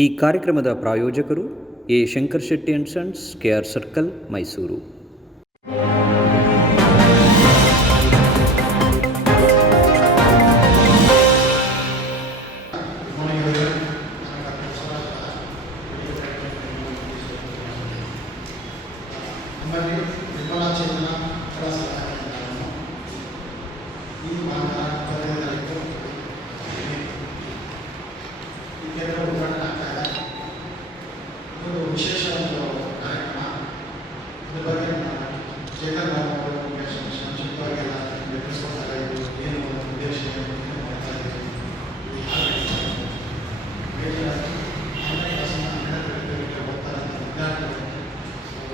ಈ ಕಾರ್ಯಕ್ರಮದ ಪ್ರಾಯೋಜಕರು A Shankar Shetty and Sons KR circle, Mysuru. ಚೇತನ ಕಲಾ ಸಲಹೆಗಾರರನ್ನು ಈ ಭಾನುವಾರ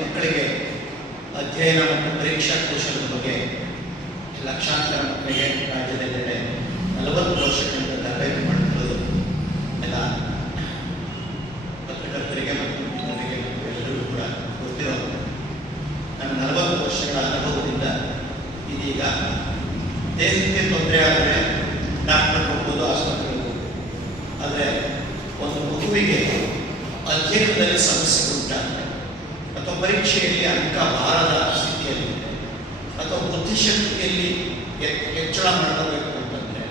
ಮಕ್ಕಳಿಗೆ ಅಧ್ಯಯನ ಮತ್ತು ಪರೀಕ್ಷಾ ಕೋಶದ ಬಗ್ಗೆ ಲಕ್ಷಾಂತರ ಮಕ್ಕಳಿಗೆ ರಾಜ್ಯದೆಲ್ಲೆಡೆ ನಲವತ್ತು ವರ್ಷಗಳಿಂದ ತರಬೇತಿ ಮಾಡುತ್ತಿರುವುದು ಎಲ್ಲ ಪತ್ರಕರ್ತರಿಗೆ ಮತ್ತು ಜನರಿಗೆ ಮತ್ತು ಎಲ್ಲರಿಗೂ ಕೂಡ ಗೊತ್ತಿರೋದು ನನ್ನ ನಲವತ್ತು ವರ್ಷಗಳ ಅನುಭವದಿಂದ ಇದೀಗ ದೇಹಕ್ಕೆ ತೊಂದರೆ ಆದರೆ ಡಾಕ್ಟರ್ ಹೋಗ್ಬೋದು ಆಸ್ಪತ್ರೆಗೆ ಆದರೆ ಒಂದು ಮಗುವಿಗೆ ಅಧ್ಯಯನದಲ್ಲಿ ಸಮಸ್ಯೆ ಉಂಟಾದರೆ ಅಥವಾ ಪರೀಕ್ಷೆಯಲ್ಲಿ ಅಂಕ ಬಾರದ ಸ್ಥಿತಿಯಲ್ಲಿ ಅಥವಾ ಬುದ್ಧಿಶಕ್ತಿಯಲ್ಲಿ ಹೆಚ್ಚಳ ಮಾಡಬೇಕು ಅಂತಂದರೆ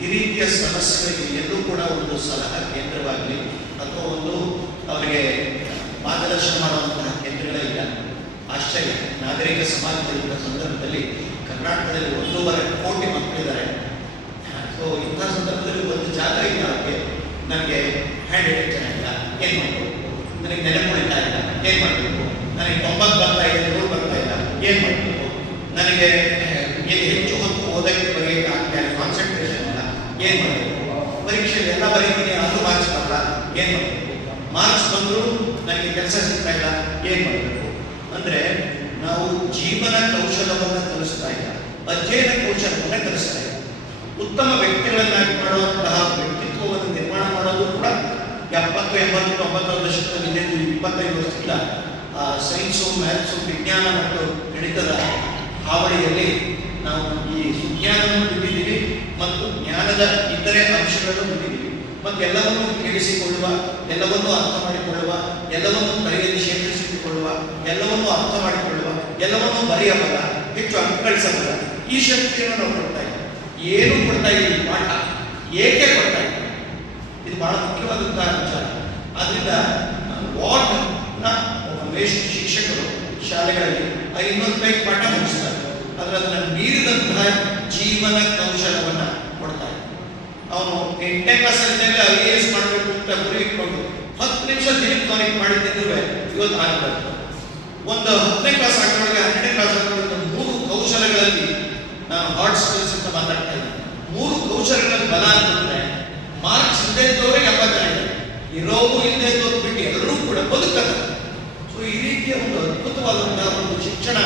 ಈ ರೀತಿಯ ಸಮಸ್ಯೆಗಳಿಗೆ ಎಲ್ಲೂ ಕೂಡ ಒಂದು ಸಲಹಾ ಕೇಂದ್ರವಾಗಲಿ ಅಥವಾ ಒಂದು ಅವರಿಗೆ ಮಾರ್ಗದರ್ಶನ ಮಾಡುವಂತಹ ಕೇಂದ್ರಗಳೇ ಇಲ್ಲ. ಆಶ್ಚರ್ಯ. ನಾಗರಿಕ ಸಮಾಜದಲ್ಲಿದ್ದ ಸಂದರ್ಭದಲ್ಲಿ ಕರ್ನಾಟಕದಲ್ಲಿ ಒಂದೂವರೆ ಕೋಟಿ ಮಕ್ಕಳಿದ್ದಾರೆ. ಸೊ ಇಂಥ ಸಂದರ್ಭದಲ್ಲಿ ಒಂದು ಜಾಗ ಇಲ್ಲ ಅವ್ರಿಗೆ ನನಗೆ ಹ್ಯಾಂಡ್ ರೈಟಿಂಗ್ ಚೆನ್ನಾಗಿಲ್ಲ ಏನು ಮಾಡಬೇಕು? ನನಗೆ ನೆನಪು ಇಲ್ಲ. ಏನು ಮಾಡಬೇಕು? ನನಗೆ ತೊಂಬತ್ತು ಬರ್ತಾ ಇದೆ, ನೂರು ಬರ್ತಾ ಇಲ್ಲ. ಏನು ಮಾಡಬೇಕು? ನನಗೆ ಏನು ಹೆಚ್ಚು ಹೊತ್ತು ಓದಕ್ಕೆ ಬರೆಯಕ್ಕೆ ಆಗ್ತಾ ಇಲ್ಲ. ಕಾನ್ಸಂಟ್ರೇಷನ್ ಇಲ್ಲ. ಏನು ಮಾಡಬೇಕು? ಪರೀಕ್ಷೆಯಲ್ಲಿ ಎಲ್ಲ ಬರೀತೀನಿ ಅದು ಮಾರ್ಕ್ಸ್ ಬರಲ್ಲ. ಏನು ಮಾಡಬೇಕು? ಮಾರ್ಕ್ಸ್ ಬಂದರೂ ನನಗೆ ಕೆಲಸ ಸಿಗ್ತಾ ಇಲ್ಲ. ಏನು ಮಾಡಬೇಕು? ಅಂದರೆ ನಾವು ಜೀವನ ಕೌಶಲವನ್ನು ಕಲಿಸ್ತಾ ಇಲ್ಲ. ಅಧ್ಯಯನ ಕೌಶಲವನ್ನು ಕಲಿಸ್ತಾ ಇಲ್ಲ. ಉತ್ತಮ ವ್ಯಕ್ತಿಗಳನ್ನಾಗಿ ಮಾಡುವಂತಹ ವ್ಯಕ್ತಿತ್ವವನ್ನು ನಿರ್ಮಾಣ ಮಾಡೋದು ಕೂಡ ಎಪ್ಪತ್ತು, ಎಂಬತ್ತು ತೊಂಬತ್ತರ ದಶಕದಲ್ಲಿ ಇದೆಂದು ಇಪ್ಪತ್ತೈದು ವರ್ಷದಿಂದ ಸೈನ್ಸು ಮ್ಯಾಥ್ಸು ವಿಜ್ಞಾನ ಮತ್ತು ಗಣಿತದ ಹಾವಳಿಯಲ್ಲಿ ನಾವು ಈ ಸುಜ್ಞಾನವನ್ನು ಬಿಟ್ಟಿದ್ದೀವಿ ಮತ್ತು ಜ್ಞಾನದ ಇತರೆ ಅಂಶಗಳನ್ನು ಬಿಟ್ಟಿದ್ದೀವಿ ಮತ್ತು ಎಲ್ಲವನ್ನೂ ಕೇಳಿಸಿಕೊಳ್ಳುವ ಎಲ್ಲವನ್ನೂ ಅರ್ಥ ಮಾಡಿಕೊಳ್ಳುವ, ಎಲ್ಲವನ್ನೂ ತಲೆಯಲ್ಲಿ ಶೇಖರಿಸಿಕೊಳ್ಳುವ ಎಲ್ಲವನ್ನೂ ಅರ್ಥ ಮಾಡಿಕೊಳ್ಳುವ ಎಲ್ಲವನ್ನೂ ಬರೆಯಬಲ್ಲ, ಹೆಚ್ಚು ಅಂಕ ಗಳಿಸಬಲ್ಲ ಈ ಶಕ್ತಿಯನ್ನು ನಾವು ಕೊಡ್ತಾ ಇದ್ದೀವಿ. ಏನು ಕೊಡ್ತಾ ಇದ್ದೀವಿ ಪಾಠ. ಏಕೆ ಕೊಡ್ತಾ ಇದ್ದೀವಿ ಇದು ಬಹಳ ಮುಖ್ಯವಾದಂತಹ ವಿಚಾರ. ಅದರಿಂದ ವಾಟ್ ಶಿಕ್ಷಕರು ಶಾಲೆಗಳಲ್ಲಿ ಇನ್ನೊಂದು ಪೈಕಿ ಪಾಠ ಮುಗಿಸ್ತಾರೆ. ಆದ್ರೆ ಅದನ್ನು ಮೀರಿದಂತಹ ಜೀವನ ಕೌಶಲವನ್ನ ಕೊಡ್ತಾ ಅವನು ಎಂಟನೇ ಕ್ಲಾಸಲ್ಲಿದ್ದಾಗ ಐ ಎ ಎಸ್ ಮಾಡಬೇಕು ಅಂತ ಗುರಿ ಇಟ್ಕೊಂಡು ಹತ್ತು ನಿಮಿಷ ದಿನಕ್ಕೆ ಅವನಿಗೆ ಮಾಡಿದ್ದಿದ್ರೆ ಇವತ್ತು ಆಗಬೇಕು ಒಂದು ಹತ್ತನೇ ಕ್ಲಾಸ್ ಹಾಕೊಳ್ಳೋಕೆ ಹನ್ನೆರಡನೇ ಕ್ಲಾಸ್ ಹಾಕೊಳ್ಳೋಕೆ ಮೂರು ಕೌಶಲಗಳಲ್ಲಿ ನಾನು ಹಾರ್ಟ್ ಸ್ಕಿಲ್ಸ್ ಅಂತ ಮಾತಾಡ್ತಾ ಇದ್ದೀನಿ. ಮೂರು ಕೌಶಲಗಳಲ್ಲಿ ಬಲ ಅಂತಂದ್ರೆ ಮಾರ್ಕ್ಸ್ ಇಲ್ಲದೆ ಇದ್ದವ್ರಿಗೆ ಎಂಬತ್ತು ಜನ ಇದ್ದಾರೆ ಇರೋವು ಇಲ್ಲದೆ ಇದ್ದವ್ರು ಬಿಟ್ಟು ಎಲ್ಲರೂ ಕೂಡ ಬದುಕಲ್ಲ. ಸೊ ಈ ರೀತಿಯ ಒಂದು ಅದ್ಭುತವಾದಂತಹ ಒಂದು ಶಿಕ್ಷಣ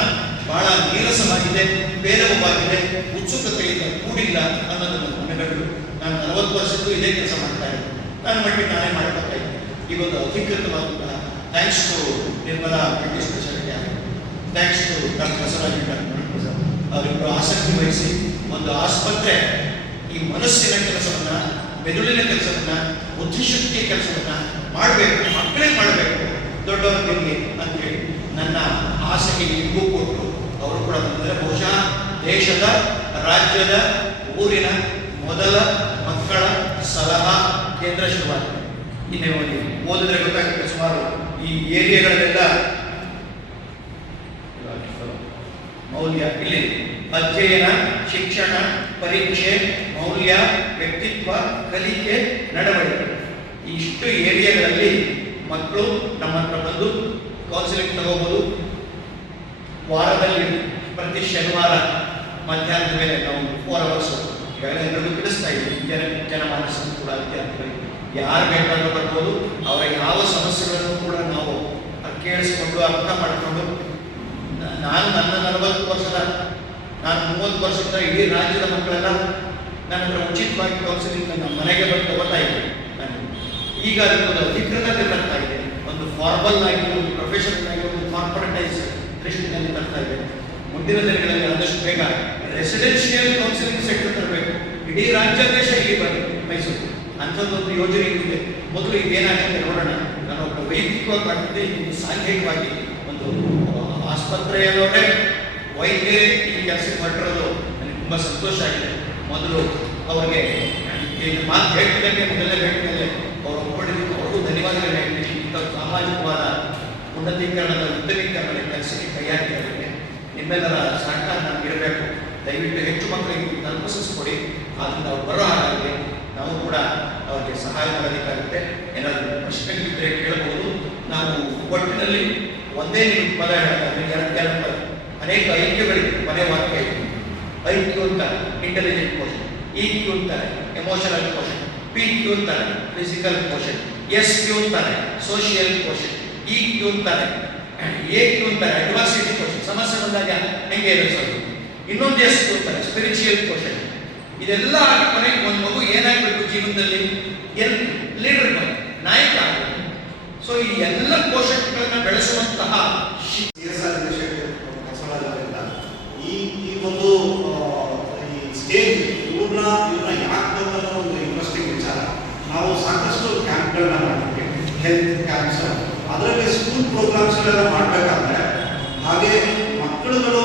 ಬಹಳ ನೀರಸವಾಗಿದೆ ಬೇರೆವಾಗಿದೆ ಉತ್ಸುಕತೆಯಿಂದ ಕೂಡಿಲ್ಲ ಅನ್ನೋದನ್ನು ಮನೆಗಳು ನಾನು ನಲವತ್ತು ವರ್ಷಕ್ಕೂ ಇದೇ ಕೆಲಸ ಮಾಡ್ತಾ ಇದ್ದೀನಿ. ನಾನು ಮಟ್ಟಿಗೆ ನಾನೇ ಮಾಡ್ಕೊತಾ ಇದ್ದೀನಿ. ಈ ಒಂದು ಅಧಿಕೃತವಾದಂತಹ thanks to Nirmala British speciality thanks to doctor Basavaraj doctor ಅವರಿಬ್ಬರು ಆಸಕ್ತಿ ವಹಿಸಿ ಒಂದು ಆಸ್ಪತ್ರೆ ಈ ಮನಸ್ಸಿನ ಕೆಲಸವನ್ನ, ಮೆದುಳಿನ ಕೆಲಸವನ್ನ, ಬುದ್ಧಿಶಕ್ತಿಯ ಕೆಲಸವನ್ನ ಮಾಡಬೇಕು, ಮಕ್ಕಳೇ ಮಾಡಬೇಕು ದೊಡ್ಡವರಿಗೆ ಅಂತೇಳಿ ನನ್ನ ಆಸೆಗೆ ಇಂಗು ಕೊಟ್ಟು ಅವರು ಕೂಡ ಬಂದರೆ ಬಹುಶಃ ದೇಶದ, ರಾಜ್ಯದ, ಊರಿನ ಮೊದಲ ಮಕ್ಕಳ ಸಲಹಾ ಕೇಂದ್ರ ಶುರುವಾಗಿದೆ. ಇನ್ನೇ ಓದಿದ್ರೆ ಗೊತ್ತಾಗುತ್ತೆ? ಸುಮಾರು ಈ ಏರಿಯಾಗಳಲ್ಲೆಲ್ಲ ಮೌಲ್ಯ ಇಲ್ಲಿ ಅಧ್ಯಯನ, ಶಿಕ್ಷಣ, ಪರೀಕ್ಷೆ, ಮೌಲ್ಯ, ವ್ಯಕ್ತಿತ್ವ, ಕಲಿಕೆ, ನಡವಳಿಕೆ. ಇಷ್ಟು ಏರಿಯಾಗಳಲ್ಲಿ ಮಕ್ಕಳು ನಮ್ಮ ಹತ್ರ ಬಂದು ಕೌನ್ಸಿಲಿಂಗ್ ತಗೋಬಹುದು ವಾರದಲ್ಲಿ ಪ್ರತಿ ಶನಿವಾರ ಮಧ್ಯಾಹ್ನದ ಮೇಲೆ ನಾವು ಫೋರ್ ಅವರ್ಸ್ ಈಗಾಗಲೇ ಎಲ್ಲರಿಗೂ ತಿಳಿಸ್ತಾ ಇದ್ದೀವಿ. ಜನ ಜನಮಾನಸ ಕೂಡ ವಿದ್ಯಾರ್ಥಿಗಳಿಗೆ ಯಾರು ಬೇಕಾದರೂ ಬರ್ಬೋದು. ಅವರ ಯಾವ ಸಮಸ್ಯೆಗಳನ್ನು ಕೂಡ ನಾವು ಕೇಳಿಸ್ಕೊಂಡು ಅರ್ಥ ಮಾಡಿಕೊಂಡು ನಾನು ನನ್ನ ನಲವತ್ತು ವರ್ಷದ, ನಾನು ಮೂವತ್ತು ವರ್ಷದ ಇಡೀ ರಾಜ್ಯದ ಮಕ್ಕಳೆಲ್ಲ ನನ್ನ ಉಚಿತವಾಗಿ ಕೌನ್ಸಿಲಿಂಗ್ ನಮ್ಮ ಮನೆಗೆ ಬಂದು ತಗೋತಾ ಇದ್ದೆ ನಾನು. ಈಗ ಅದಕ್ಕೊಂದು ಅಧಿಕೃತತೆ ತರ್ತಾ ಇದೆ. ಒಂದು ಫಾರ್ಮಲ್ ಆಗಿ, ಒಂದು ಪ್ರೊಫೆಷನಲ್ ಆಗಿ, ಒಂದು ಕಾರ್ಪೊರೇಟೈಸ್ ದೃಷ್ಟಿನಲ್ಲಿ ತರ್ತಾ ಇದೆ. ಮುಂದಿನ ದಿನಗಳಲ್ಲಿ ಆದಷ್ಟು ಬೇಗ ರೆಸಿಡೆನ್ಷಿಯಲ್ ಕೌನ್ಸಿಲಿಂಗ್ ಸೆಕ್ಟರ್ ತರಬೇಕು. ಇಡೀ ರಾಜ್ಯಾದೇಶ ಇಲ್ಲಿ ಬನ್ನಿ, ಮೈಸೂರು. ಅಂಥದ್ದೊಂದು ಯೋಜನೆ ಇದೆ ಮೊದಲು ಇದೇನಾಗುತ್ತೆ ನೋಡೋಣ. ನಾನು ಒಬ್ಬ ವೈಯಕ್ತಿಕವಾಗಿ ಮಾಡ್ತಿದ್ದೆ ಇದು ಸಾಂಘಿಕವಾಗಿ ಒಂದು ಆಸ್ಪತ್ರೆಯಲ್ಲೇ ವೈದ್ಯರೇ ಈ ಕೆಲಸಕ್ಕೆ ಹೊರಟಿರೋದು ನನಗೆ ತುಂಬ ಸಂತೋಷ ಆಗಿದೆ. ಮೊದಲು ಅವ್ರಿಗೆ ಮಾತು ಹೇಳ್ತಿದ್ದಂಗೆ ಮೊದಲೇ ಭೇಟಿ ಮೇಲೆ ಅವರು ಅವ್ರಿಗೂ ಧನ್ಯವಾದಗಳು ಹೇಳ್ತೀನಿ. ಇಂಥ ಸಾಮಾಜಿಕವಾದ ಉನ್ನತೀಕರಣದ ಉತ್ತಮೀಕರಣದ ಕೆಲಸಕ್ಕೆ ಕೈ ಹಾಕಿದ್ದಾರೆ ನಿಮ್ಮೆಲ್ಲರ ಸಹಕಾರ ನಮ್ಗೆ ಇರಬೇಕು. ದಯವಿಟ್ಟು ಹೆಚ್ಚು ಮಕ್ಕಳಿಗೆ ತಲುಪಿಸಿಸ್ಕೊಡಿ ಆದ್ದರಿಂದ ಅವ್ರು ಬರೋ ನಾವು ಕೂಡ ಅವರಿಗೆ ಸಹಾಯ ಮಾಡಬೇಕಾಗುತ್ತೆ ಏನಾದರೂ ಪ್ರಶ್ನೆಗಳಿದ್ದರೆ ಕೇಳಬಹುದು. ನಾವು ಒಟ್ಟಿನಲ್ಲಿ ಒಂದೇ ನೀವು ಪದ ಪದ. ಅನೇಕ ಐಕ್ಯಗಳಿವೆ ಮನೆ ವಾಕ್ಯ ಇದೆ ಐ ಕ್ಯೂ ಅಂತಾರೆ ಇಂಟೆಲಿಜೆಂಟ್ ಕ್ವಶನ್ ಇ ಕ್ಯೂ ಅಂತಾರೆ ಎಮೋಷನಲ್ ಕ್ವಶನ್ ಪಿ ಕ್ಯೂ ಅಂತಾರೆ ಫಿಸಿಕಲ್ ಕ್ವಶನ್ ಎಸ್ ಕ್ಯೂ ಅಂತಾರೆ ಸೋಷಿಯಲ್ ಕ್ವಶನ್ ಇ ಕ್ಯೂ ಅಂತಾರೆ ಎ ಕ್ಯೂ ಅಂತಾರೆ ಅಡ್ವಾನ್ಸಿಟಿ ಕ್ವಶನ್ ಸಮಸ್ಯೆ ಬಂದಾಗ ಹೆಂಗೆ ಎದುರಿಸೋದು ಇನ್ನೊಂದು ಎಸ್ ಕ್ಯೂ ಅಂತಾರೆ ಸ್ಪಿರಿಚುವಲ್ ಕ್ವಶನ್ ಇದೆಲ್ಲ ಆಗಿ ಕೊನೆಗೆ ಒಂದು ಮಗು ಏನಾಗಬೇಕು ಜೀವನದಲ್ಲಿ? ಎಲ್ ಲೀಡರ್ ನಾಯಕ ಸೊ ಈ ಎಲ್ಲ ಪೋಷಕಗಳನ್ನ ಬೆಳೆಸುವಂತಹ ಈ ಈ ಒಂದು ಈ ಸ್ಟೇಜ್ ಇವ್ರನ್ನ ಇವ್ರನ್ನ ಯಾಕೆ ಒಂದು ಇಂಟ್ರೆಸ್ಟಿಂಗ್ ವಿಚಾರ. ನಾವು ಸಾಕಷ್ಟು ಕ್ಯಾಂಪ್ಗಳನ್ನ ಮಾಡಿದ್ವಿ ಹೆಲ್ತ್ ಕ್ಯಾಂಪ್ಸ್ ಅದರಲ್ಲಿ ಸ್ಕೂಲ್ ಪ್ರೋಗ್ರಾಮ್ಸ್ಗಳೆಲ್ಲ ಮಾಡಬೇಕಾದ್ರೆ, ಹಾಗೆ ಮಕ್ಕಳುಗಳು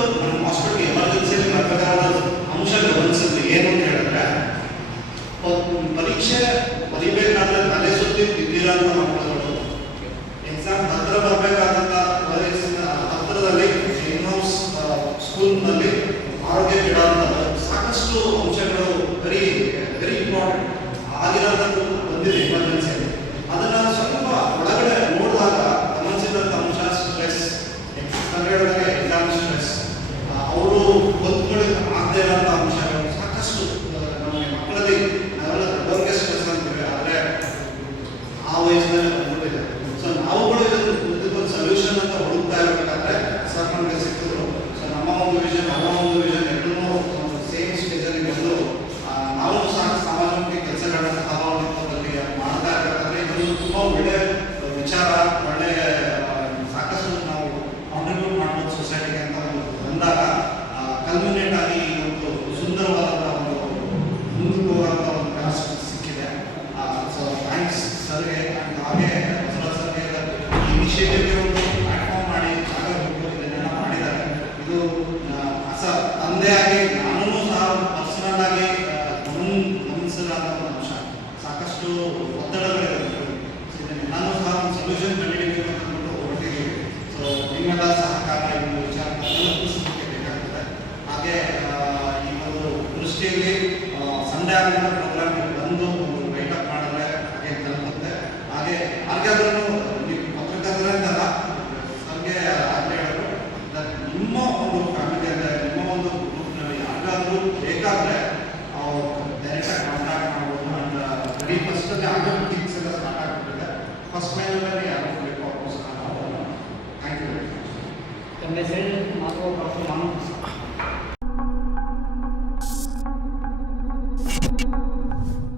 this emergency ದೃಷ್ಟಿಯಲ್ಲಿ ಸಂಡೇ ಆಗಿದ್ದ ಪ್ರೋಗ್ರಾಮ್ ಬಂದು ಒಂದು ಮಾಡಿದ್ರೆ ಹಾಗೆ ತಲುಪುತ್ತೆ? ಹಾಗೆ ಹಾಗೆ ನೀವು ಪತ್ರಕರ್ತರಂತಲ್ಲ ಸರ್ಗೆ ಹೇಳಿದ್ರು that ನಿಮ್ಮ ಒಂದು ಫ್ಯಾಮಿಲಿ ಅಂದರೆ, ನಿಮ್ಮ ಒಂದು ಗ್ರೂಪ್ನಲ್ಲಿ ಯಾರಿಗಾದ್ರೂ ಬೇಕಾದರೆ ಡೈರೆಕ್ಟಾಗಿ ಕಾಂಟ್ಯಾಕ್ಟ್ ಮಾಡ್ಬೋದು ಅಂಡ್ ವೆರಿ ಫಸ್ಟಲ್ಲಿ ಆಗೋ